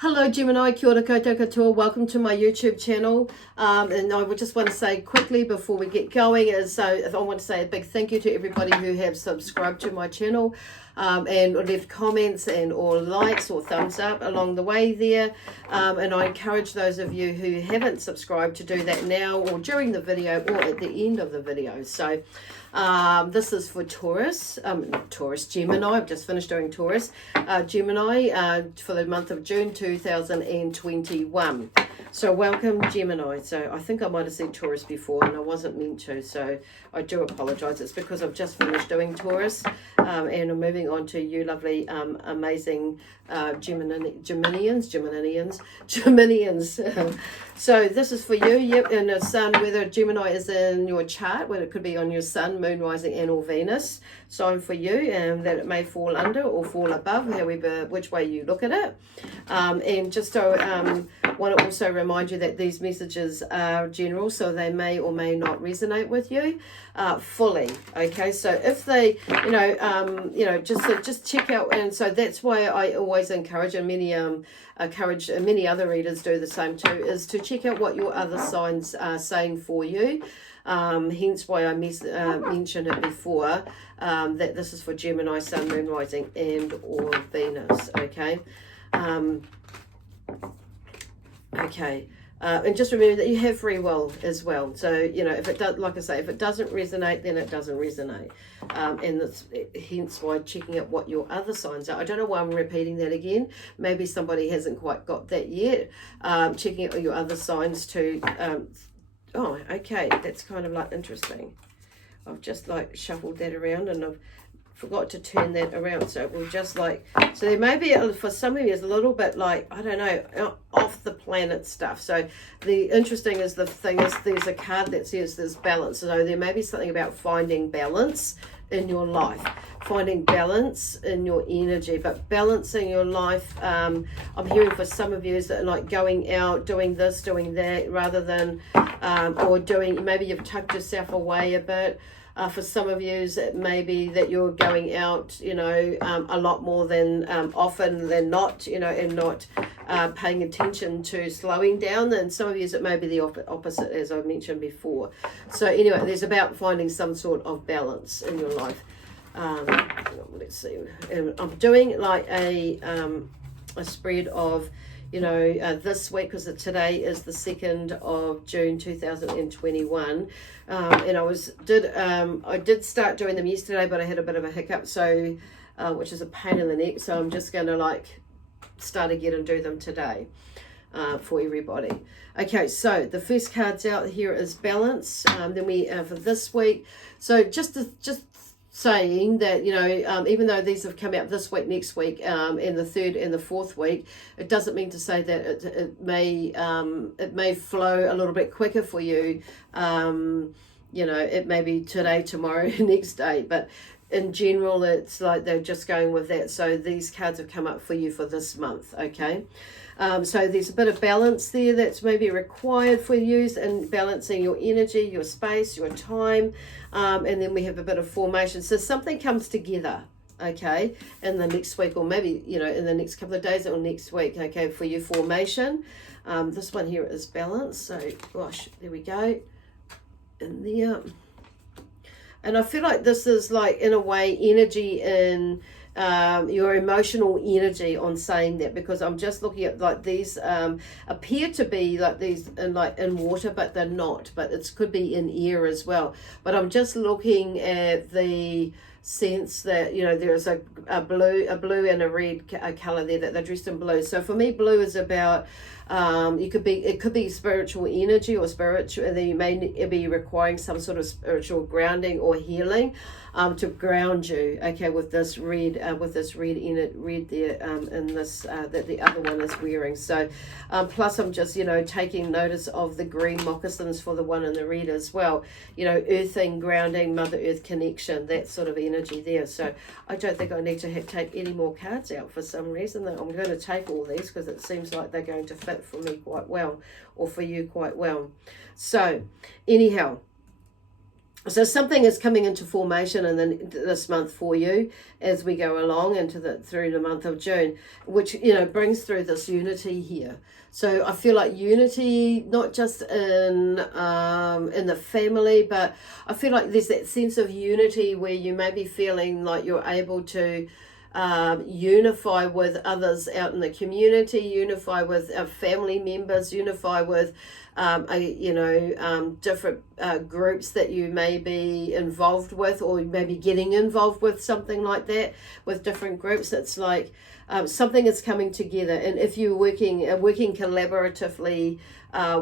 Hello Gemini, kia ora koutou katoa. Welcome to my YouTube channel. And I would just want to say quickly before we get going I want to say a big thank you to everybody who have subscribed to my channel and left comments and or likes or thumbs up along the way there. And I encourage those of you who haven't subscribed to do that now or during the video or at the end of the video. So this is for Taurus, Gemini. I've just finished doing Taurus. Gemini for the month of June 2021. So welcome Gemini. So I think I might have said Taurus before and I wasn't meant to, so I do apologize. It's because I've just finished doing Taurus and I'm moving on to you lovely amazing Geminians. So this is for you, yep, in the sun, whether Gemini is in your chart, whether it could be on your sun, moon, rising and or Venus sign for you, and that it may fall under or fall above, however, which way you look at it. And just so want to also remind you that these messages are general, so they may or may not resonate with you fully. Okay, so if they, just check out, and so that's why I always encourage, and many other readers do the same too, is to check out what your other signs are saying for you. Hence why I mentioned it before, that this is for Gemini, Sun, Moon, Rising and or Venus. Okay. And just remember that you have free will as well. So, if it does, like I say, if it doesn't resonate, then it doesn't resonate. And that's hence why checking out what your other signs are. I don't know why I'm repeating that again. Maybe somebody hasn't quite got that yet. Checking out your other signs to, oh, okay, that's kind of like interesting. I've just like shuffled that around and I've forgot to turn that around, so we'll just so there may be for some of you is a little bit like, I don't know, off the planet stuff. So the interesting is the thing is there's a card that says there's balance, so there may be something about finding balance in your life, finding balance in your energy, but balancing your life. I'm hearing for some of you is that like going out, doing this, doing that, rather than or doing, maybe you've tucked yourself away a bit. For some of you, it may be that you're going out, a lot more than often than not, and not paying attention to slowing down. And some of you, it may be the opposite, as I mentioned before. So anyway, there's about finding some sort of balance in your life. Let's see. I'm doing like a spread of, this week, because today is the 2nd of June 2021, and I did start doing them yesterday, but I had a bit of a hiccup, so which is a pain in the neck, so I'm just going to start again and do them today for everybody. Okay, so the first card's out here is balance. Then we for this week, so just saying that, even though these have come out this week, next week, and the third and the fourth week, it doesn't mean to say that it may flow a little bit quicker for you. It may be today, tomorrow, next day, but in general, it's like they're just going with that. So these cards have come up for you for this month, okay? So there's a bit of balance there that's maybe required for use in balancing your energy, your space, your time, and then we have a bit of formation. So something comes together, okay, in the next week, or maybe, in the next couple of days or next week, okay, for your formation. This one here is balance. So, gosh, there we go. In there. And I feel like this is like, in a way, energy in your emotional energy on saying that, because I'm just looking at like these appear to be like these in water, but they're not, but it could be in air as well. But I'm just looking at the sense that there's a blue and a red color there, that they're dressed in blue. So for me, blue is about it could be spiritual energy or spiritual, and then you may be requiring some sort of spiritual grounding or healing to ground you, okay, with this red in it, red there in this that the other one is wearing. So plus I'm just taking notice of the green moccasins for the one in the red as well, earthing, grounding, Mother Earth connection, that sort of energy there. So I don't think I need to take any more cards out for some reason. I'm going to take all these because it seems like they're going to fit for me quite well, or for you quite well. So anyhow, So something is coming into formation in this month for you as we go along through the month of June, which, you know, brings through this unity here. So I feel like unity, not just in the family, but I feel like there's that sense of unity where you may be feeling like you're able to unify with others out in the community, unify with family members, unify with different groups that you may be involved with, or maybe getting involved with something like that with different groups. It's like something is coming together, and if you're working collaboratively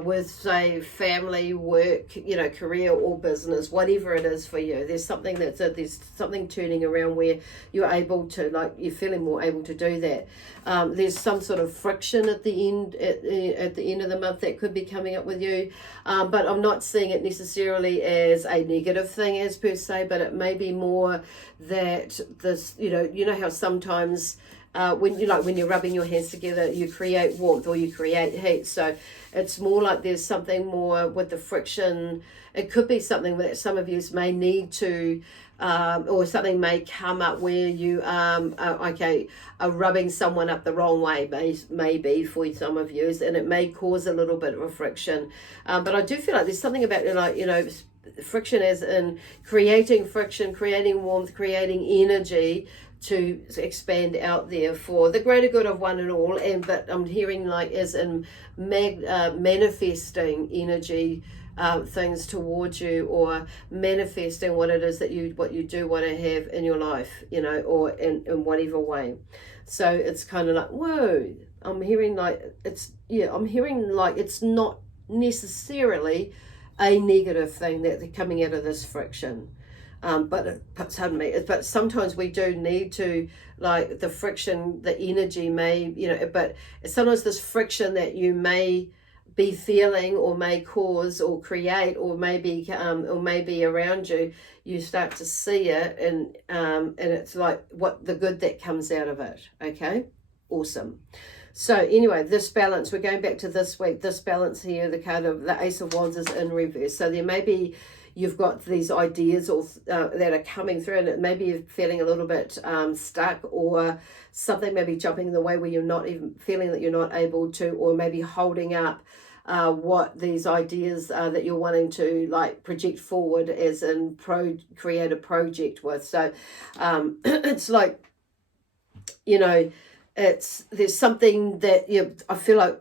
with, say, family, work, you know, career or business, whatever it is for you, there's something there's something turning around where you're able to, like, you're feeling more able to do that. There's some sort of friction at the end of the month that could be coming up with you, but I'm not seeing it necessarily as a negative thing as per se, but it may be more that this, you know how sometimes when you're rubbing your hands together, you create warmth or you create heat. So it's more like there's something more with the friction. It could be something that some of you may need to, or something may come up where you are rubbing someone up the wrong way, maybe for some of you, and it may cause a little bit of a friction. But I do feel like there's something about, like, you know, friction as in creating friction, creating warmth, creating energy to expand out there for the greater good of one and all. But I'm hearing, like, as in manifesting energy, things towards you, or manifesting what it is that you do want to have in your life, you know, or in whatever way. So it's kind of like, whoa, I'm hearing like it's not necessarily a negative thing that they're coming out of this friction. But sometimes we do need to, like, the friction, the energy may, you know, but sometimes this friction that you may be feeling or may cause or create or maybe around you, you start to see it, and it's like what the good that comes out of it. Okay, awesome. So anyway, this balance, we're going back to this week, this balance here, the card of the Ace of Wands is in reverse. So there may be, you've got these ideas or that are coming through, and it maybe you're feeling a little bit stuck, or something maybe jumping in the way where you're not even feeling that you're not able to, or maybe holding up what these ideas that you're wanting to, like, project forward as in create a project with. So it's like, you know, there's something that I feel like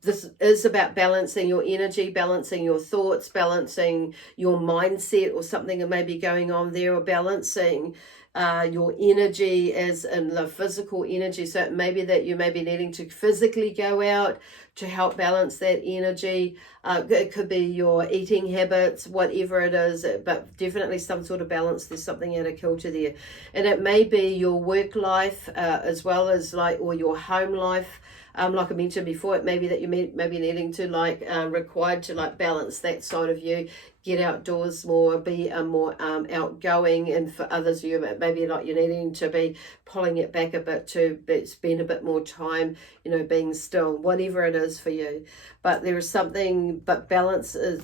this is about balancing your energy, balancing your thoughts, balancing your mindset, or something that may be going on there, or balancing your energy as in the physical energy. So it may be that you may be needing to physically go out to help balance that energy. It could be your eating habits, whatever it is, but definitely some sort of balance. There's something out of kilter there. And it may be your work life as well as, like, or your home life. Like I mentioned before, it may be that you may be needing to, like, required to, like, balance that side of you, get outdoors more, be more outgoing, and for others you maybe like you're needing to be pulling it back a bit to spend a bit more time, you know, being still, whatever it is for you. But there is something, but balance is,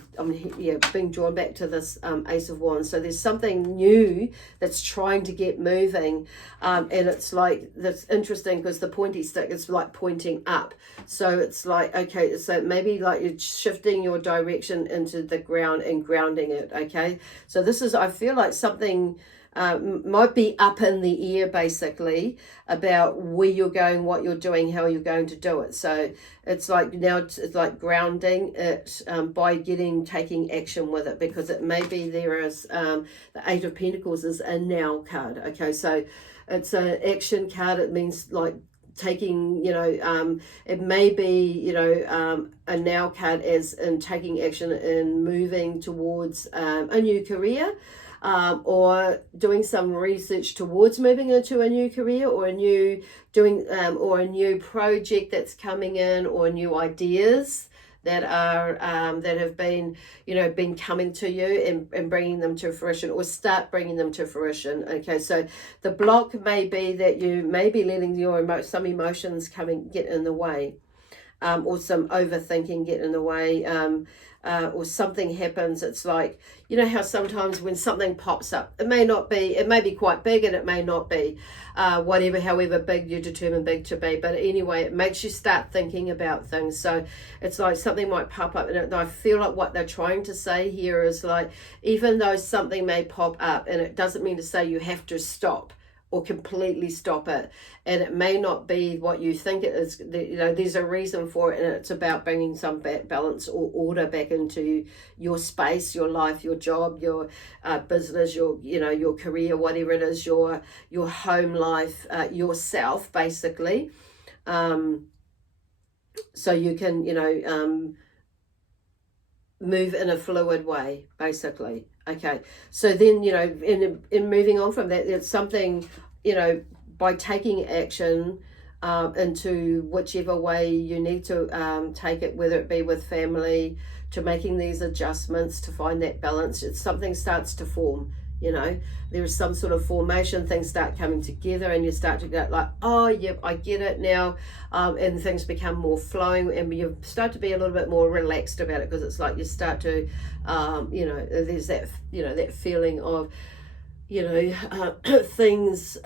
being drawn back to this Ace of Wands. So there's something new that's trying to get moving, and it's like, that's interesting because the pointy stick is like pointing up. So it's like, okay, so maybe like you're shifting your direction into the ground and grounding it. Okay, so this is, I feel like something might be up in the air, basically, about where you're going, what you're doing, how you're going to do it. So it's like now it's like grounding it by taking action with it, because it may be there is the Eight of Pentacles is a now card. Okay, so it's an action card. It means like taking, it may be, a now card as in taking action and moving towards a new career, or doing some research towards moving into a new career, or a new project that's coming in, or new ideas that are that have been coming to you and bringing them to fruition, or start bringing them to fruition. Okay, so the block may be that you may be letting some emotions get in the way. or some overthinking get in the way, or something happens. It's like, you know how sometimes when something pops up, it may be quite big, and it may not be however big you determine big to be, but anyway, it makes you start thinking about things. So it's like something might pop up, and I feel like what they're trying to say here is like, even though something may pop up, and it doesn't mean to say you have to stop or completely stop it, and it may not be what you think it is. You know, there's a reason for it, and it's about bringing some balance or order back into your space, your life, your job, your business, your career, whatever it is, your home life, yourself, basically, so you can move in a fluid way, basically. Okay, so then, in moving on from that, it's something, by taking action into whichever way you need to take it, whether it be with family, to making these adjustments to find that balance, something starts to form. There is some sort of formation, things start coming together, and you start to get like, oh, yep, I get it now, and things become more flowing, and you start to be a little bit more relaxed about it, because it's like you start to, there's that, that feeling of, things,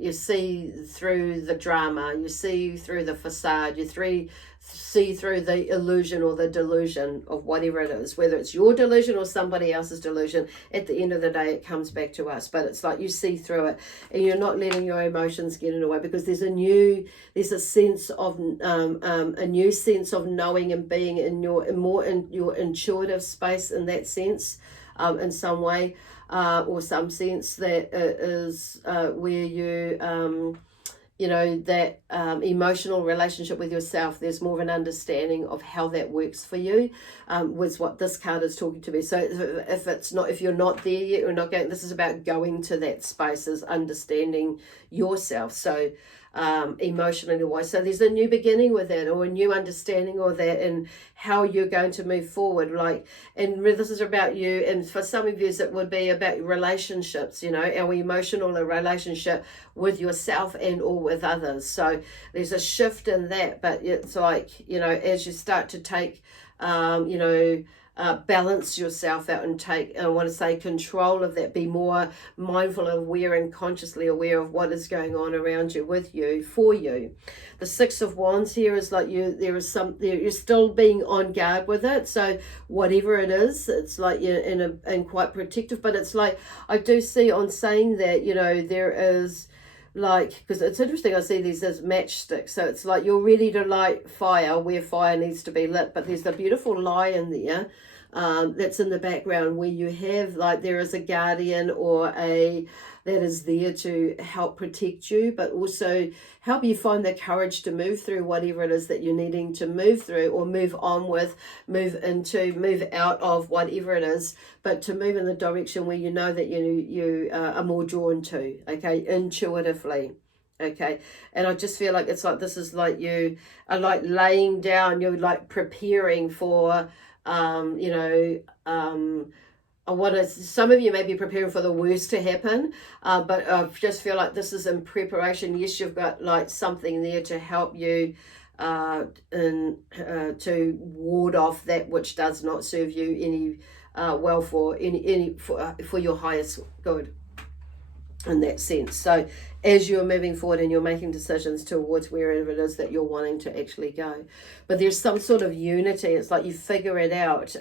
you see through the drama, you see through the facade, see through the illusion or the delusion of whatever it is, whether it's your delusion or somebody else's delusion. At the end of the day, it comes back to us, but it's like you see through it, and you're not letting your emotions get in the way, because there's a sense of a new sense of knowing and being in your intuitive space, in that sense, in some way, or some sense that is where you that emotional relationship with yourself, there's more of an understanding of how that works for you, was what this card is talking to me. So if you're not there yet, you're not going, this is about going to that space, is understanding yourself. So emotionally wise, so there's a new beginning with that, or a new understanding of that, and how you're going to move forward. Like, and this is about you, and for some of you it would be about relationships, our emotional relationship with yourself and or with others. So there's a shift in that, but it's like, as you start to take balance yourself out and take, I want to say, control of that, be more mindful and aware and consciously aware of what is going on around you, with you, for you. The Six of Wands here is like you're still being on guard with it. So whatever it is, it's like you're and quite protective, but it's like, I do see on saying that, there is, like, because it's interesting, I see these as matchsticks, so it's like you're ready to light fire where fire needs to be lit, but there's a beautiful lion there that's in the background, where you have, like, there is a guardian or that is there to help protect you, but also help you find the courage to move through whatever it is that you're needing to move through, or move on with, move out of whatever it is, but to move in the direction where you know that you are more drawn to, okay, intuitively. Okay, and I just feel like it's like, this is like you are like laying down, you're like preparing for some of you may be preparing for the worst to happen, but I just feel like this is in preparation. Yes, you've got like something there to help you to ward off that which does not serve you any well, for your highest good, in that sense. So as you're moving forward and you're making decisions towards wherever it is that you're wanting to actually go, but there's some sort of unity. It's like you figure it out,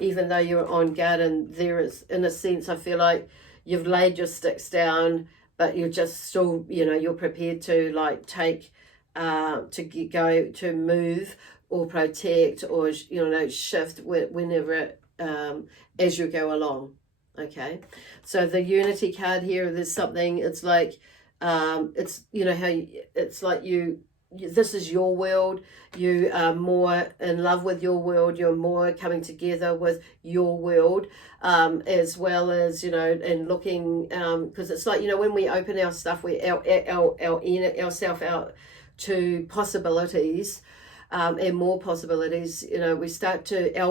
even though you're on guard, and there is, in a sense, I feel like you've laid your sticks down, but you're just still, you're prepared to like take to move or protect or shift whenever as you go along. Okay, so the unity card here, there's something, it's like, it's, it's like this is your world, you are more in love with your world, you're more coming together with your world, as well as, and looking, because it's like, when we open our stuff, ourself out to possibilities, and more possibilities, our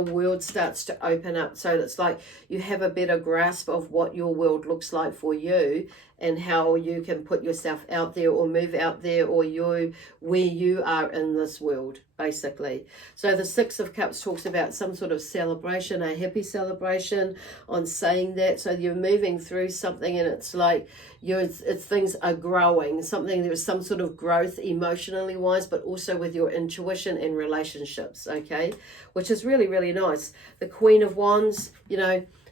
world starts to open up. So it's like you have a better grasp of what your world looks like for you, and how you can put yourself out there or move out there, or where you are in this world, basically. So the Six of Cups talks about some sort of celebration, a happy celebration on saying that. So you're moving through something, and it's like things are growing. There's some sort of growth emotionally wise, but also with your intuition and relationships, okay? Which is really, really nice. The Queen of Wands,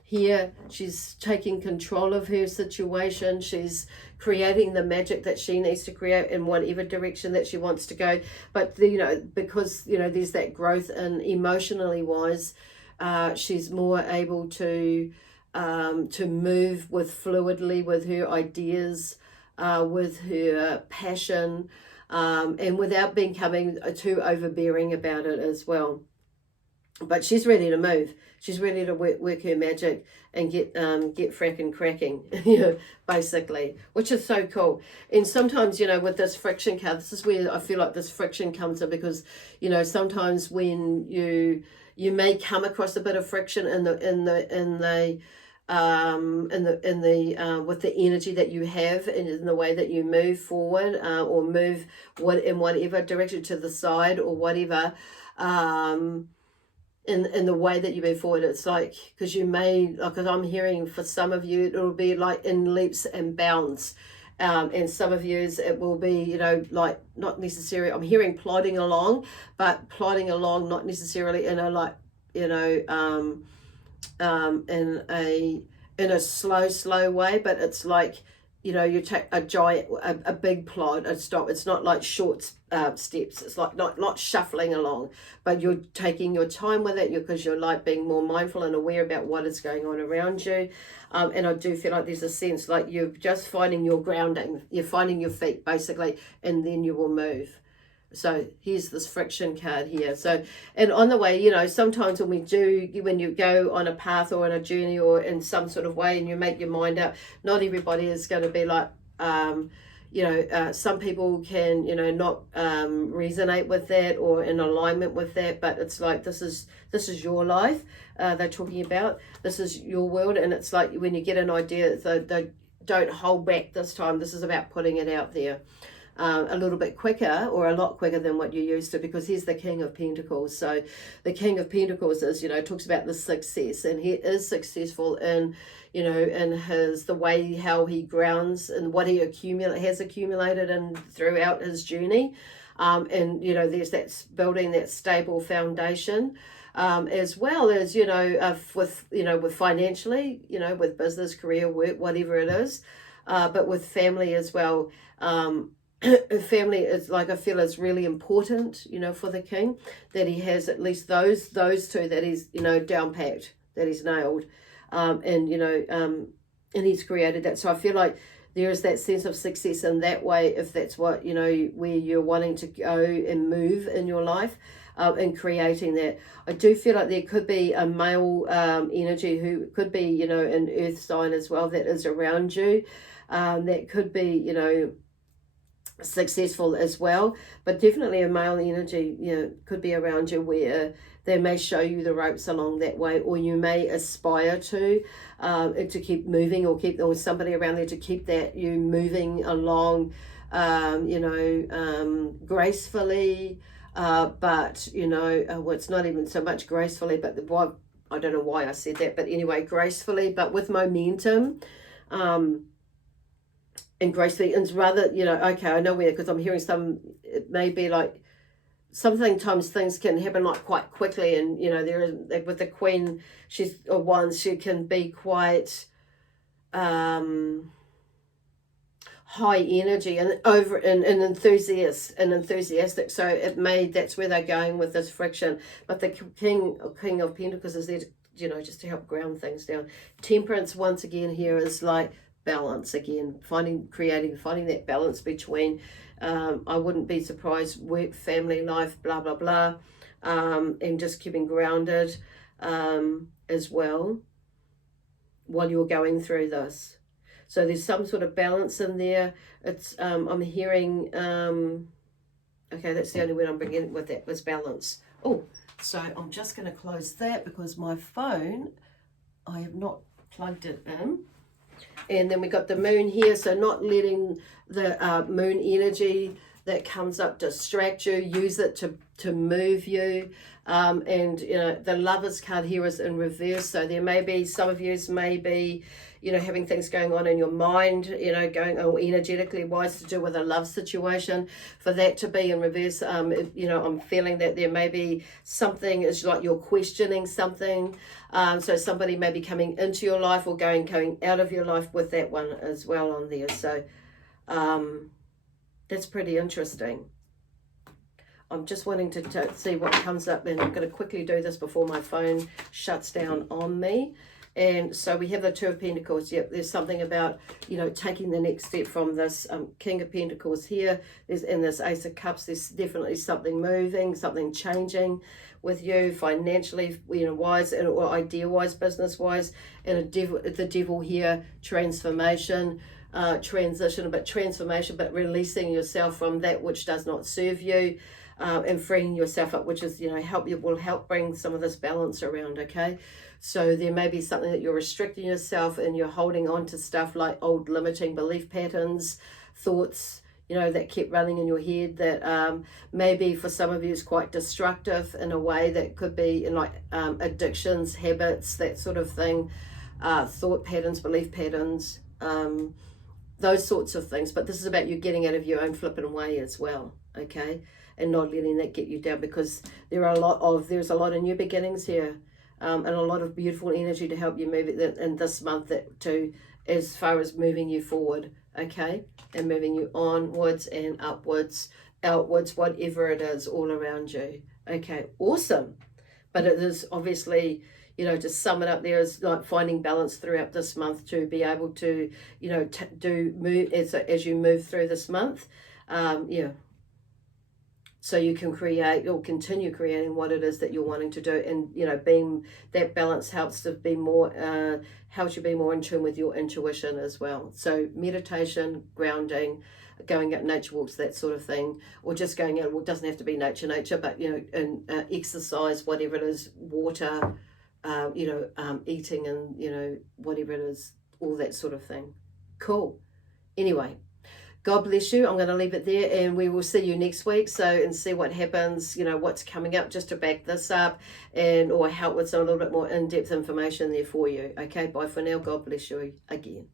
here she's taking control of her situation. She's creating the magic that she needs to create in whatever direction that she wants to go. But because there's that growth, and emotionally wise, she's more able to move fluidly with her ideas, with her passion, and without becoming too overbearing about it as well. But she's ready to move. She's ready to work her magic and get fracking cracking, basically, which is so cool. And sometimes, with this friction card, this is where I feel like this friction comes in, because, sometimes when you may come across a bit of friction with the energy that you have, and in the way that you move forward, or move in whatever direction, to the side or whatever, in the way that you move forward. It's like, because you may, because I'm hearing for some of you, it'll be like in leaps and bounds. And some of yous, it will be, like not necessarily, I'm hearing plodding along, but plodding along not necessarily in a in a slow way, but it's like, you take a big plod, a stop. It's not like short steps. It's like not shuffling along, but you're taking your time with it, because you're like being more mindful and aware about what is going on around you. And I do feel like there's a sense like you're just finding your grounding. You're finding your feet, basically, and then you will move. So here's this friction card here. So, and on the way, sometimes when you go on a path or on a journey or in some sort of way, and you make your mind up, not everybody is going to be like, some people can, not resonate with that or in alignment with that, but it's like, this is your life they're talking about. This is your world. And it's like, when you get an idea, they don't hold back this time. This is about putting it out there. A little bit quicker, or a lot quicker than what you're used to, because he's the King of Pentacles. So the King of Pentacles is, talks about the success, and he is successful in, in the way how he grounds and what he has accumulated and throughout his journey. And, there's that building that stable foundation, as well as, with financially, with business, career, work, whatever it is, but with family as well. Family is, like, I feel is really important, for the king, that he has at least those two that he's, down packed, that he's nailed, and he's created that. So I feel like there is that sense of success in that way, if that's what, where you're wanting to go and move in your life, and creating that. I do feel like there could be a male energy who could be, an earth sign as well, that is around you, that could be, successful as well, but definitely a male energy, could be around you, where they may show you the ropes along that way, or you may aspire to keep moving, or somebody around there to keep that you moving along, gracefully, but well, it's not even so much gracefully, but I don't know why I said that, but anyway, gracefully, but with momentum, and gracefully, and rather, okay, I know where, because I'm hearing it may be like, sometimes things can happen like quite quickly, and there is, like with the Queen, she can be quite high energy and enthusiastic. So that's where they're going with this friction. But the King of Pentacles is there to, just to help ground things down. Temperance, once again, here is like balance again, finding that balance between, I wouldn't be surprised, work, family life, blah blah blah, and just keeping grounded, as well, while you're going through this. So there's some sort of balance in there. It's I'm hearing, okay, that's the only word I'm bringing with that, was balance. Oh, so I'm just going to close that, because my phone, I have not plugged it in. And then we got the moon here, so not letting the moon energy that comes up distract you. Use it to move you. And you know, the Lovers card here is in reverse, so there may be, some of you may be, you know, having things going on in your mind, you know, going energetically wise to do with a love situation. For that to be in reverse, you know, I'm feeling that there may be something, it's like you're questioning something. So somebody may be coming into your life or going out of your life with that one as well on there. So that's pretty interesting. I'm just wanting to see what comes up, and I'm going to quickly do this before my phone shuts down on me. And so we have the Two of Pentacles. Yep, there's something about, you know, taking the next step from this King of Pentacles here. There's in this Ace of Cups, there's definitely something moving, something changing with you financially, you know, wise, or idea-wise, business-wise. And the devil here, transformation, transition, but transformation, but releasing yourself from that which does not serve you. And freeing yourself up, which is, you know, will help bring some of this balance around, okay? So there may be something that you're restricting yourself and you're holding on to stuff like old limiting belief patterns, thoughts, you know, that keep running in your head that maybe for some of you is quite destructive in a way that could be in like addictions, habits, that sort of thing, thought patterns, belief patterns, those sorts of things. But this is about you getting out of your own flipping way as well, okay? And not letting that get you down, because there's a lot of new beginnings here, and a lot of beautiful energy to help you move it in this month as far as moving you forward, okay, and moving you onwards and upwards, outwards, whatever it is, all around you. Okay, awesome. But it is obviously, you know, to sum it up, there is like finding balance throughout this month to be able to, you know, move as you move through this month, yeah. So you can create or continue creating what it is that you're wanting to do. And, you know, being that balance helps you be more in tune with your intuition as well. So meditation, grounding, going out nature walks, that sort of thing, or just going out, well, it doesn't have to be nature, but, you know, and exercise, whatever it is, water, you know, eating, and, you know, whatever it is, all that sort of thing. Cool. Anyway, God bless you. I'm going to leave it there, and we will see you next week. So, and see what happens, you know, what's coming up, just to back this up or help with some a little bit more in-depth information there for you. Okay, bye for now. God bless you again.